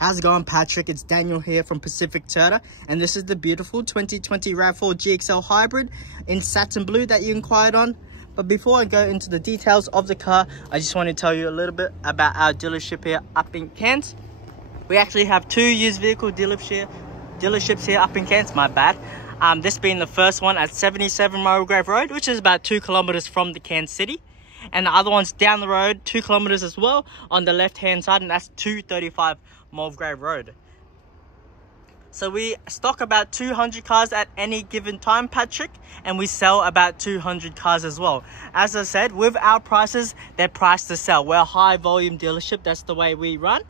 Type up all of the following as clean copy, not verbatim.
How's it going, Patrick? It's Daniel here from Pacific Toyota, and this is the beautiful 2020 RAV4 GXL Hybrid in satin blue that you inquired on. But before I go into the details of the car, I just want to tell you a little bit about our dealership here up in Cairns. We actually have 2 used vehicle dealerships here up in Cairns, my bad. This being the first one at 77 Mulgrave Road, which is about 2 kilometers from the Cairns city. And the other one's down the road, 2 kilometers as well, on the left-hand side, and that's 235 Mulgrave Road. So we stock about 200 cars at any given time, Patrick, and we sell about 200 cars as well. As I said, with our prices, they're priced to sell. We're a high volume dealership. That's the way we run.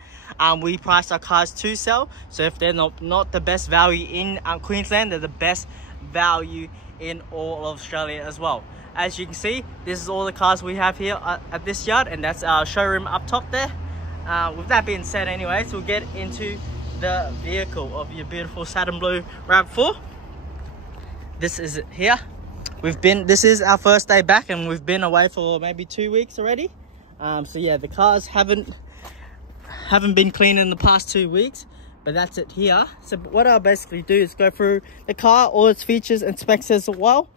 We price our cars to sell. So if they're not the best value in Queensland, they're the best value in all of Australia as well. As you can see, this is all the cars we have here at this yard, and that's our showroom up top there. With that being said, anyways, we'll get into the vehicle of your beautiful satin blue RAV4. This is it here. This is our first day back, and we've been away for maybe 2 weeks already. So yeah, the cars haven't been cleaned in the past 2 weeks, but that's it here. So what I'll basically do is go through the car, all its features and specs as well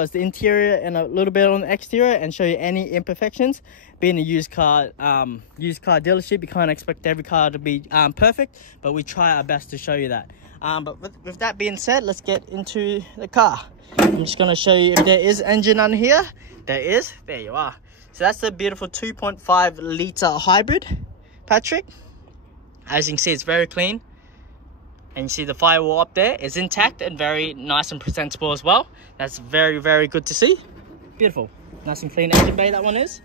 as the interior and a little bit on the exterior, and show you any imperfections. Being a used car dealership, you can't expect every car to be perfect, but we try our best to show you that. But with that being said, let's get into the car. I'm just going to show you if there is engine on here. There is. There you are. So that's the beautiful 2.5 litre hybrid, Patrick. As you can see, it's very clean. And you see the firewall up there is intact and very nice and presentable as well. That's very, very good to see. Beautiful. Nice and clean engine bay that one is.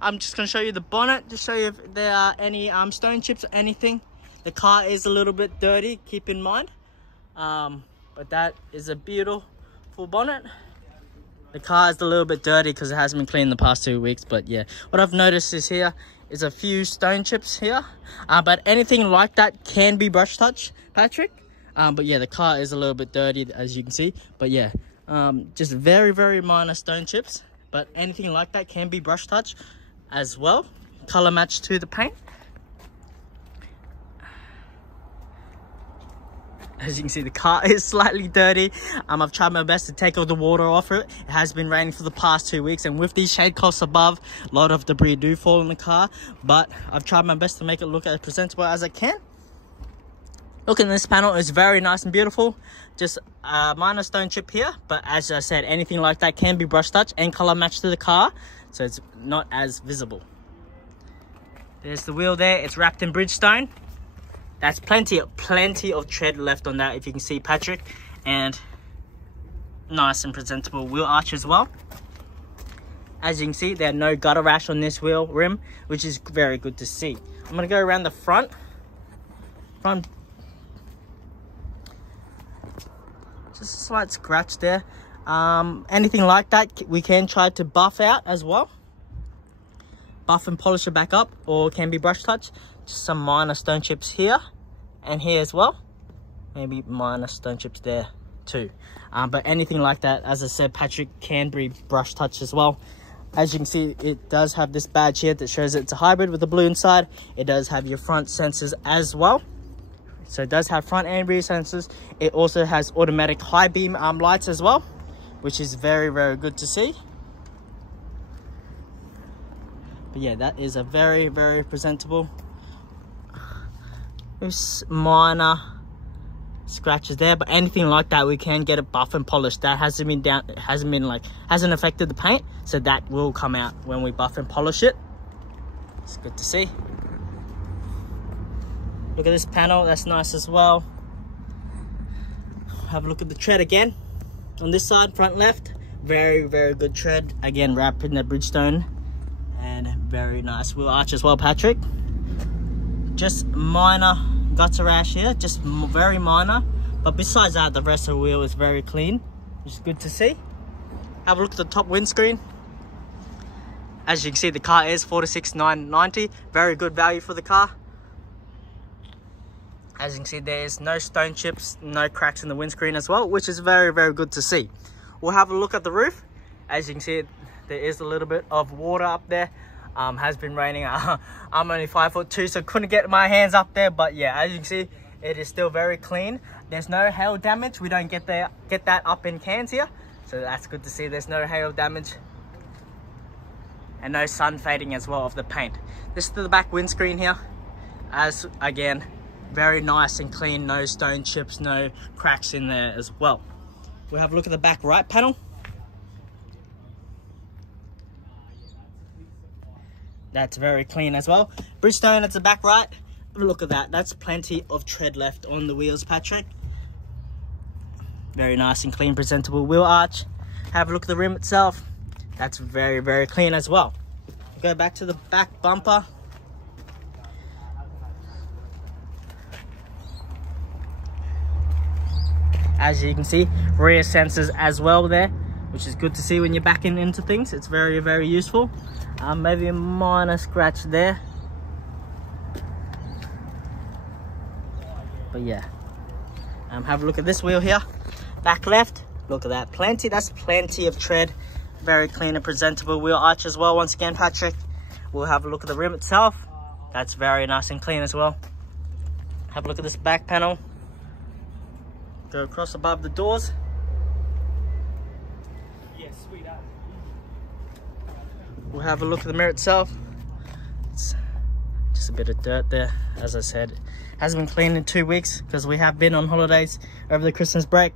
I'm just going to show you the bonnet to show you if there are any stone chips or anything. The car is a little bit dirty, keep in mind. But that is a beautiful bonnet. The car is a little bit dirty because it hasn't been cleaned in the past 2 weeks. But yeah, what I've noticed is here is a few stone chips here. But anything like that can be brush touch, Patrick. But yeah, the car is a little bit dirty, as you can see. But yeah, just very, very minor stone chips. But anything like that can be brush touch as well. Color match to the paint. As you can see, the car is slightly dirty. I've tried my best to take all the water off it. It has been raining for the past 2 weeks, and with these shade cloths above, a lot of debris do fall in the car. But I've tried my best to make it look as presentable as I can. Look at this panel, it's very nice and beautiful. Just a minor stone chip here, but as I said, anything like that can be brush touch and color match to the car, so it's not as visible. There's the wheel there, it's wrapped in Bridgestone. That's plenty of tread left on that, if you can see, Patrick, and nice and presentable wheel arch as well. As you can see, there are no gutter rash on this wheel rim, which is very good to see. I'm gonna go around the front. Just a slight scratch there. Anything like that, we can try to buff out as well. Buff and polish it back up, or can be brush touch. Just some minor stone chips here and here as well. Maybe minor stone chips there too. But anything like that, as I said, Patrick, can be brush touch as well. As you can see, it does have this badge here that shows it's a hybrid with the blue inside. It does have your front sensors as well. So it does have front and rear sensors. It also has automatic high beam lights as well, which is very, very good to see. But yeah, that is a very, very presentable. There's minor scratches there, but anything like that, we can get it buff and polished. That hasn't affected the paint, so that will come out when we buff and polish it. It's good to see. Look at this panel, that's nice as well. Have a look at the tread again. On this side, front left, very, very good tread. Again, wrapped in the Bridgestone, and very nice wheel arch as well, Patrick. Just minor gutter rash here, just very minor. But besides that, the rest of the wheel is very clean, which is good to see. Have a look at the top windscreen. As you can see, the car is $46,990. Very good value for the car. As you can see, there's no stone chips, no cracks in the windscreen as well, which is very, very good to see. We'll have a look at the roof. As you can see, there is a little bit of water up there. Has been raining. I'm only 5'2", so couldn't get my hands up there, but yeah, as you can see, it is still very clean. There's no hail damage. We don't get that up in cans here, so that's good to see. There's no hail damage and no sun fading as well of the paint. This is the back windscreen here, as again, very nice and clean. No stone chips, no cracks in there as well. We'll have a look at the back right panel. That's very clean as well. Bridgestone at the back right. Look at that. That's plenty of tread left on the wheels, Patrick. Very nice and clean, presentable wheel arch. Have a look at the rim itself. That's very, very clean as well. Go back to the back bumper. As you can see, rear sensors as well there, which is good to see when you're backing into things. It's very, very useful. Maybe a minor scratch there, but yeah. Have a look at this wheel here, back left. Look at that, that's plenty of tread. Very clean and presentable wheel arch as well. Once again, Patrick, we'll have a look at the rim itself. That's very nice and clean as well. Have a look at this back panel. Go across above the doors. Yes, sweetheart. We'll have a look at the mirror itself. It's just a bit of dirt there. As I said, hasn't been cleaned in 2 weeks because we have been on holidays over the Christmas break.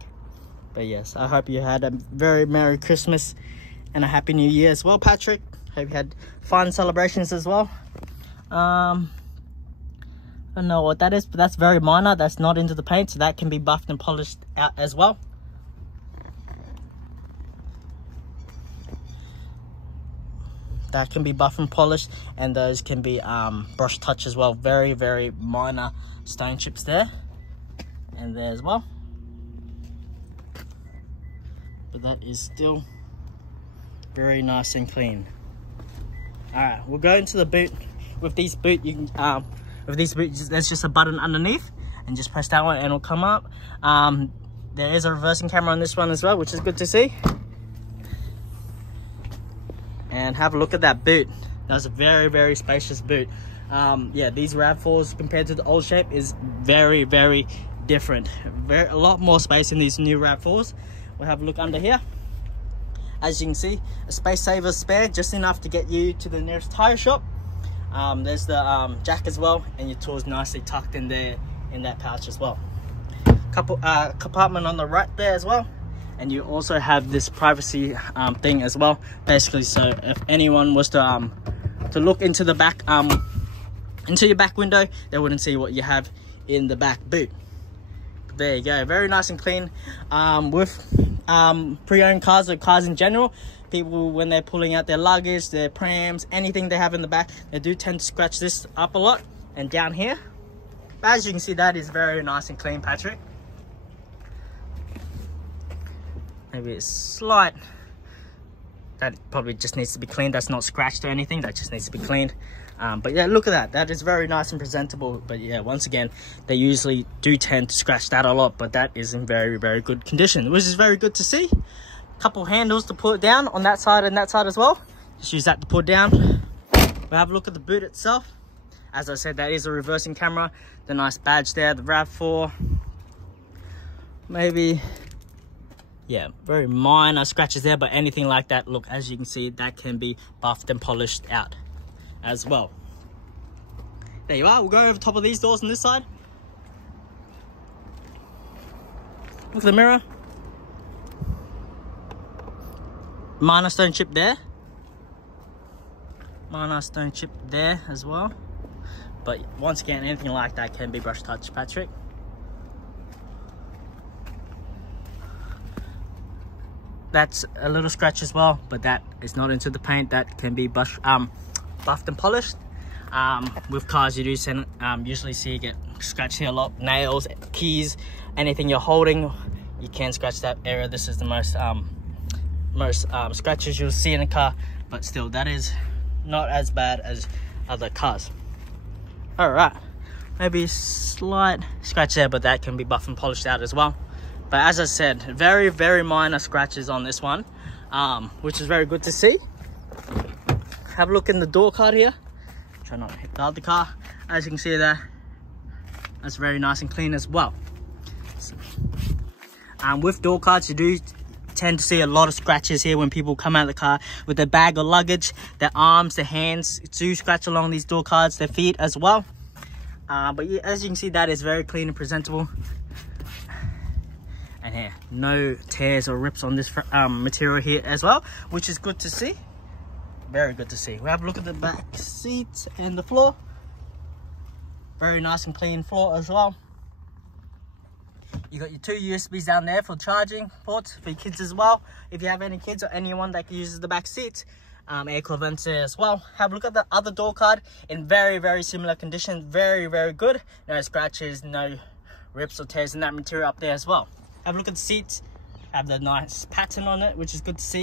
But yes, I hope you had a very Merry Christmas and a Happy New Year as well, Patrick. Hope you had fun celebrations as well. I don't know what that is, but that's very minor. That's not into the paint, so that can be buffed and polished out as well. That can be buffed and polished, and those can be brush touch as well. Very, very minor stone chips there and there as well. But that is still very nice and clean. All right, we'll go into the boot. With these boot, you can with these boots, there's just a button underneath, and just press that one and it'll come up. There is a reversing camera on this one as well, which is good to see. And have a look at that boot. That's a very, very spacious boot. Yeah, these RAV4s compared to the old shape is very, very different. A lot more space in these new RAV4s. We'll have a look under here. As you can see, a space saver spare, just enough to get you to the nearest tire shop. There's the jack as well, and your tools nicely tucked in there in that pouch as well. Compartment on the right there as well, and you also have this privacy thing as well, basically, so if anyone was to look into the back into your back window, they wouldn't see what you have in the back boot. But there you go, very nice and clean. With pre-owned cars or cars in general, people, when they're pulling out their luggage, their prams, anything they have in the back, they do tend to scratch this up a lot and down here. But as you can see, that is very nice and clean, Patrick. Maybe a slight, that probably just needs to be cleaned. That's not scratched or anything, that just needs to be cleaned. But yeah, look at that, that is very nice and presentable. But yeah, once again, they usually do tend to scratch that a lot, but that is in very, very good condition, which is very good to see. Couple handles to pull it down on that side and that side as well. Just use that to pull it down. We'll have a look at the boot itself. As I said, that is a reversing camera. The nice badge there, the RAV4. Maybe, yeah, very minor scratches there, but anything like that, look, as you can see, that can be buffed and polished out as well. There you are. We'll go over top of these doors on this side. Look at the mirror. Minor stone chip there. Minor stone chip there as well. But once again, anything like that can be brush touch, Patrick. That's a little scratch as well, but that is not into the paint. That can be buffed and polished. With cars, you do usually see you get scratched here a lot. Nails, keys, anything you're holding, you can scratch that area. This is the most scratches you'll see in a car, but still, that is not as bad as other cars. All right, maybe a slight scratch there, but that can be buffed and polished out as well. But as I said, very, very minor scratches on this one, which is very good to see. have a look in the door card here. Try not to hit the other car. As you can see there, that's very nice and clean as well. And with door cards, you do tend to see a lot of scratches here when people come out of the car with their bag or luggage. Their arms, their hands do scratch along these door cards, their feet as well. But yeah, as you can see, that is very clean and presentable. And here, no tears or rips on this material here as well, which is good to see. Very good to see. We have a look at the back seat and the floor. Very nice and clean floor as well. You got your 2 USBs down there for charging ports for your kids as well. If you have any kids or anyone that uses the back seat, air cool vents there as well. Have a look at the other door card in very similar condition. Very good. No scratches, no rips or tears in that material up there as well. Have a look at the seats. Have the nice pattern on it, which is good to see.